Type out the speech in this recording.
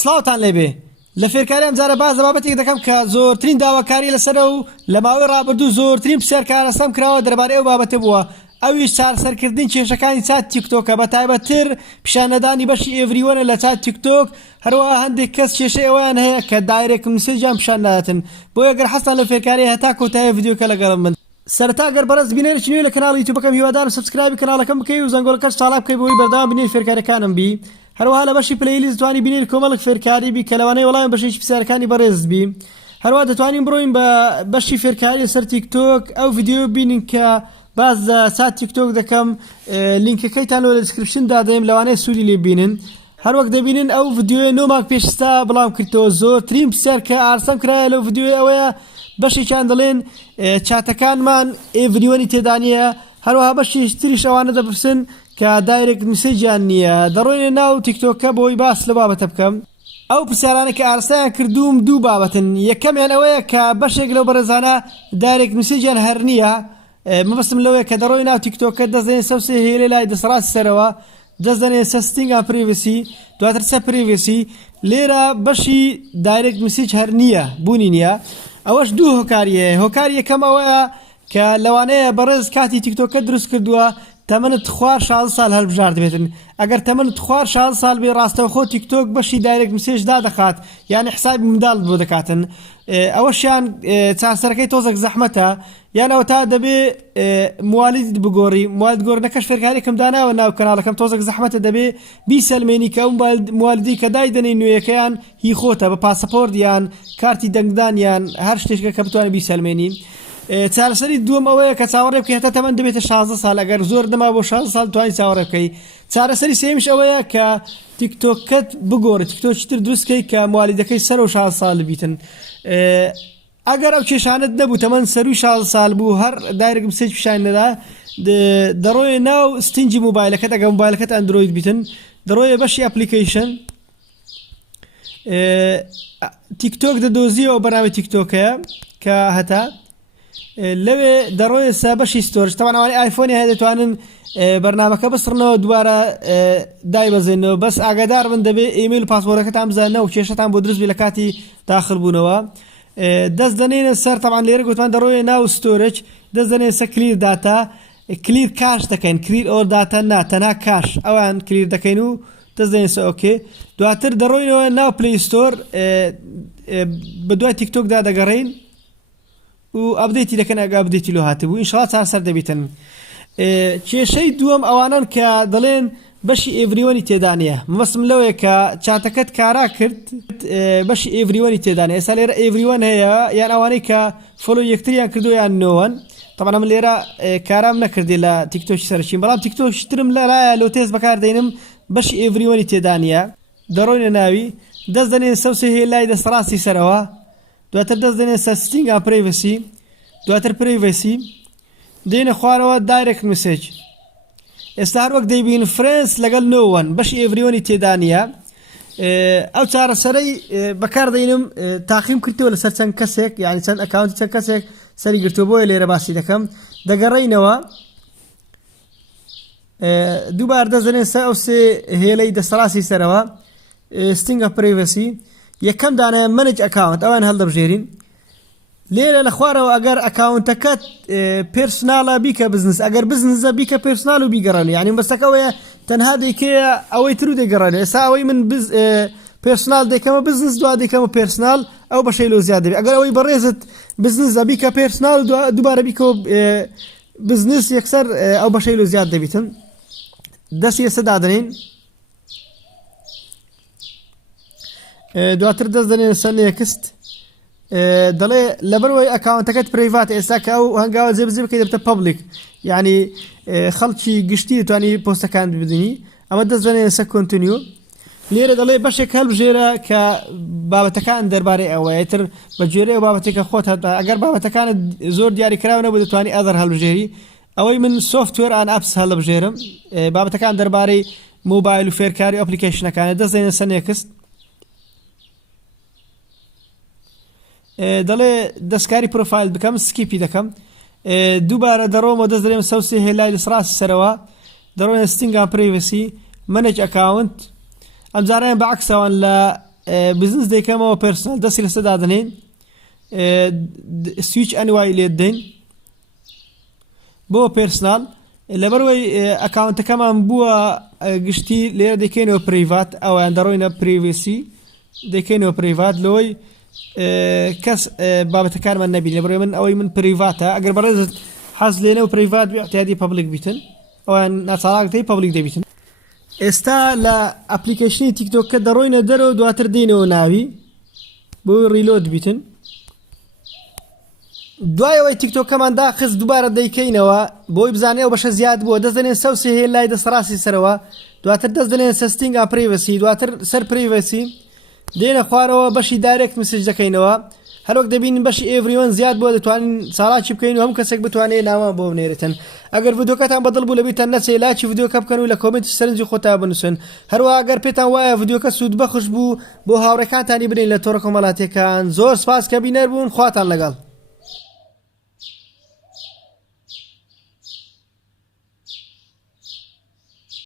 سڵاوتان لێبێ لە فێرکاری ئەمجارە باز لە بابەتێک دەکەم کە زۆرترین داواکاری لەسەرە و لە ماوەی ڕابردوو زۆرترین پرسیارکار ئەستەم کراوە دەربارەی ئەو بابەتە بووە ئەویش چارەسەرکردنی کێشەکانی چات تیکتۆکە بەتایبەتتر پیشانەدانی بەشی ئێڤریوەنە لە چات تیکتۆک هەروەها هەندێک کەس کێشەی ئەویان هەیە کە دایرێکت مسیجیان پیشان ناداتن بۆیە ئەگەر حەستان لە فێرکاری هەتا کۆتاییە ڤیدیۆکە لەگەڵم بن سەرەتا گەر بەڕێز بینێرێکی نوێ لە کەناڵی یوتیوبەکەم هیوادارم سەبسکرایبی کەناڵەکەم بکەی و زەنگۆڵەکەش چاڵا بکەی بۆی بەردەوام بینین فێرکاریەکانم بی هەروەها لە بەشی پلەیلیست دەتوانی بینین کۆمەڵێک فێرکاری بی کە لەوانەیە وەڵامی بەشێکی پرسیارەکانی بەڕێز بی هەروەها دەتوانین بڕۆین بە بەشی فێرکاری سەر تیکتۆک ئەو ڤیدیۆ بینین کە باز لە چات تیکتۆک دەکەم لینکەکەیتان لە دیسکریپشندا دەدەیم لەوانەیە سوودی لێ بینن هەروەک دەبینن ئەو ڤیدیۆیە 9 مانگ پێشستا بڵاو کردەوە زۆرترین پرسیار کە ئارسەم کرایە لەو ڤیدیۆ ئەوەیە بەشێکیان دەڵێن چاتەکانمان ئێڤریوەنی تێدا نییە هەروەها بەشی تریش ئەوانە دەپرسن کە دایرێکت مسیجیان نییە دەڕۆینە ناو تیکتۆکە بۆی باس لە بابەتە بکەم ئەو پرسیارانە کە ئارسایان کردووم دوو بابەتن یەکەمیان ئەوەیە کە بەشێک لەو بەڕێزانە دایرێکت مسیجیان هەر نییە مەبەستم لەوەیە کە دەڕۆی ناو تیکتۆکە دەستدەنێ سەوسێ هێلێ لای دەسەڵاتی سەرەوە دەستدەنێ سەستینگ ئەند پرایڤسی دواتر سە پرایڤسی لێرە بەشی دایرێکت مسیج هەر نییە بوونی نییە ئەوەش دوو هۆکاریە هۆکاری یەکەم ئەوەیە کە لەوانەیە بەڕێز کاتی تیکتۆکە دروست کردووە تەمەنت خوار 16 ساڵ هەڵبژار دەبێتن ئەگەر تەمەنت خوار 16 ساڵ بێ ڕاستەوخۆ تیکتۆک بەشی دایرێکت مسیج دادەخات یان حسابی منداڵ بۆ دەکاتن ئەوەشیان چارەسەرەکەی تۆزێک زەحمەتە یان ئەوە تا دەبێ موالیدت بگۆڕی موالید گۆڕنەکەش فێرکاریەکەم داناوە ناو کەناڵەکەم تۆزێک زەحمەتە دەبێ بیسەلمێنی کە ئەو موالیدی کە دایدەنەی نوێیەکەیان هی خۆتە بە پاسەپۆرت یان کارتی دەنگدان یان هەر شتێکە کە بتوانێت بیسەلمێنی چارەسەری دووەم ئەوەیە کە چاوەڕێ بکەی هەتا تەمەن دەبێتە 16 ساڵ ئەگەر زۆر دەما بۆ 16 ساڵ توانی چاوەڕێ بکەی چارەسەری سێمیش ئەوەیە کە تیکتۆکت بگۆڕیت تیکتۆکی تر دروستکەی کە موالیدەکەی سەر و 16 ساڵ بیتن ئەگەر ئەو کێشانت نەبوو تەمەن سەروی 16 ساڵ بوو هەر دایرێکت مسیج پیشان نەدا دەڕۆیە ناو ستینجی مۆبایلەکەت ئەگەر مۆبایلەکەت ئەندرۆید بیتن دەڕۆیە بەشی ئەپلیکیشن تیکتۆک دەدۆزیەوە بەناوی تیکتۆکەیە کە هەتا لەوێ دەڕۆیە سا بەشی ستۆرج تەوان ئەوانەی ئایفۆنی هەیە دەتوانن بەرنامەکە بسڕنەوە دووارە دایبەزێنەوە بەس ئاگادار بن دەبێ ئیمیل و پاسپۆرتەکەتان بزاننەوە و کێشەتان بۆ دروست بی لە کاتی داخل بوونەوە دەست دەنێنە سەر تەوان لێرە گوتمان دەڕۆیە ناو ستۆرج دەست دەنێنە سەر کلیر داتا کلیر کاش دەکەین کلیر ئۆر داتا نا تەنها کاش ئەوان کلیر دەکەین و دەست دەنێنە سەر ئۆکێ دواتر دەڕۆینەوە ناو پلەی ستۆر بە دوای تیکتۆکدا دەگەڕین و ئەبدەیتی دەکەن ئەگە ئەبدەیتی لۆ هاتبوو ئینشاڵڵا چارەسەر دەبیتن کێشەی دووەم ئەوانن کە دەڵێن بەشی ئێڤریوەنی تێدا نییە مەبەستم لەوەیە کە چاتەکەت کارا کرد بەشی ئێڤریوەنی تێدا نییە ئێستا لێرە ئێڤریوەن هەیە یان ئەوانەی کە فۆلۆ یەکتریان کردو یان نۆوەن تەمەن من لێرە کارام نەکردی لە تیکتۆکی سەرچین بەڵام تیکتۆکترم لەرایە لۆ تێز بەکاردێنم بەشی ئێڤریوەنی تێدا نییە دەڕۆینە ناوی دەست دەنێن سەوسێ هەیە لای دەسەڕاستی سەرەوە دواتر دەست دەنێن سەستینگ ئەند پرایڤسی دواتر پرایڤسی دێنە خوارەوە دایرێکت مسیج ئێستا هەروەک دەیبین فرێنس لەگەڵ نۆوەن بەشی ئێڤریوەنی تێدا نییە ئەو چارەسەرەی بەکاردێنم تاقیم کردەوە لەسەر چەند کەسێک یعنی چەند ئەکاونتی چەند کەسێک سەری گرتووە بۆیە لێرە باسی دەکەم دەگەڕێینەوە دووبار دەست دەنێن سەر ئەو سێ هێلەی دەسەڵاتی سەرەوە ستینگ ئەند پرایڤسی یەکەم دانایە مەنێج ئەکاونت ئەوان هەڵدەبژێرین لێرە لە خوارەوە ئەگەر ئەکاونتەکەت پێرسوناڵە بیکە بزنس ئەگەر بزنسە بیکە پێرسونال و بیگەڕێنی یعنی بەستەکەوەیە تەنها دەیکەیە ئەوەی تر و دەیگەڕێنێ ئێستا ئەوەی من پێرسونال دەیکەمە بزنس دوا دەیکەمە پێرسونال ئەو بەشەی لۆ زیاد دەبێت ئەگەر ئەوەی بەڕێزت بزنسە بیکە پێرسونال دووبارە بیکەوە بزنس یەکسەر ئەو بەشەی لۆ زیاد دەبیتن دەستی ئێستا دادنین دواتر دەست دەنێن سەر نێکست دەڵێ لەبەرەوەی ئەکاونتەکەت پرایڤات ئێستا کە ئەو هەنگاوە جێبەجێ بکەیت دەبێتە پەبلیک یعنی خەڵکی گشتی دەتوانی پۆستەکان ببینی ئەمە دەست دەنێن سەر کۆنتینیو لێرە دەڵێ بەشێک هەڵبژێرە کە بابەتەکان دەربارەی ئەوەیە تر بە گوێرەی ئەو بابەتێکە خۆت هەتا ئەگەر بابەتەکانت زۆر دیاریکراوە نەبوو دەتوانی ئەدەر هەڵبژێری ئەوەی من سۆفتوێر ئان ئەپس هەڵبژێرم بابەتەکان دەربارەی مۆبایل و فێرکاری ئەپلیکیشنەکانە دەست دەنێن سەر نێکست دەڵێ دەستکاری پرۆفایل بکەم سکیپی دەکەم دووبارە دەڕۆمەوە دەست دەنێم سەوسێ هێلای دەسەڵاتی سەرەوە دەڕۆینە ستینگ ئەند پرایڤسی مەنێج ئەکاونت ئەم جارەیان بەعکسەوەن لە بزنس دەیکەمەوە پێرسۆنەل دەستی لەسەر دادنین سویچ ئەنوای لێ دەین بۆ پێرسۆنال لەبەرەوەی ئەکاونتەکەمان بووە گشتی لێرە دەکەینەوە پرەیڤات ئەویان دەڕۆینە پرەیڤسی دەکەینەوە پرەیڤات لەوەی کەس بابەتەکانمان نەبینێ لەبەرەوەی من ئەوەی من پرەیڤاتە ئەگەر بەڕێزت حەز لێنە و پرەیڤات بێ احتیاجی پەبلیک بیتن ئەویان ناچالاک دەی پەبلیک دەبیتن ئێستا لە ئەپلیکیشنی تیکتۆککە دەڕۆینە دەرەوە دواتر دێنەوە ناوی بۆ ڕیلۆد بیتن دوایەوەی تیکتۆکەمان داخست دووبارە دەیکەینەوە بۆی بزانێ ئەو بەشە زیاد بووە دەست دەنێن سەوسی هەیە لای دەسەڕاستی سەرەوە دواتر دەست دەنێن سەستینگا پرەیڤسی دواتر سەر پرەیڤسی دێنە خوارەوە بەشی دایرێکت مسج دەکەینەوە هەروەک دەبینین بەشی ئێڤریۆن زیاد بووە دەتوانین چالاکی بکەین و هەم کەسێک بتوانێت ناوە بۆ بنێرێتن ئەگەر ڤیدیۆکەتان بەدڵ بوو لەبیتان نەچێ لاکی ڤیدیۆکە بکەن و لە کۆمنتی سەرنجی خۆتان بنووسن هەروە ئەگەر پێتان وایە ڤیدیۆکە سوود بەخش بوو بۆ هاوڕێکانتانی بنین لە تۆڕە کۆمەڵاتیەکان زۆر سپاس کە بینەر بوون خواتان لەگەڵ